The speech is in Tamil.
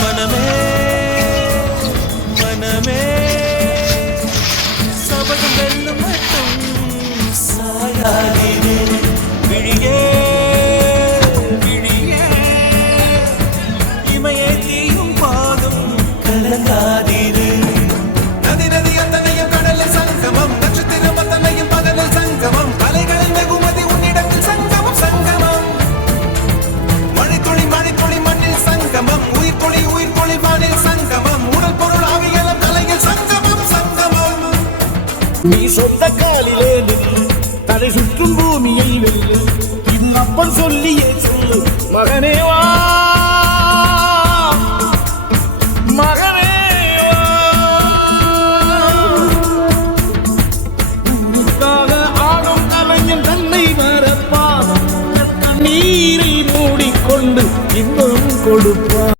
மனமே மனமே சபதம் வெல்லும் மட்டும் சாயாதீரே விழியே விழியே இமையே தீயும் பாதும் கலங்காதீரே நதி நதி அத்தனையும் கடலில் சங்கமம் நட்சத்திரம் அத்தனையும் பகலில் சங்கமம் அலைகளின் வெகுமதி உன்னிடத்தில் சங்கமம் சங்கமம் மழைத்துளி மழைத்துளி மண்ணில் சங்கமம் உயிர்கொளி உயிர்கொளி வானில் சங்கமம் உடல் பொருள் ஆவியலம் தலையில் சங்கமம் சங்கமம் நீ சொந்த காலிலே நில்லு தலை சுற்றும் பூமியை வெல்லு இது அப்பன் சொல்லியே சொல்லு மகனே வா மகனே உனக்காக ஆடும் கலைஞன் தன்னை மறப்பான் நீரை மூடிக்கொண்டு இன்பம் கொடுப்பான்.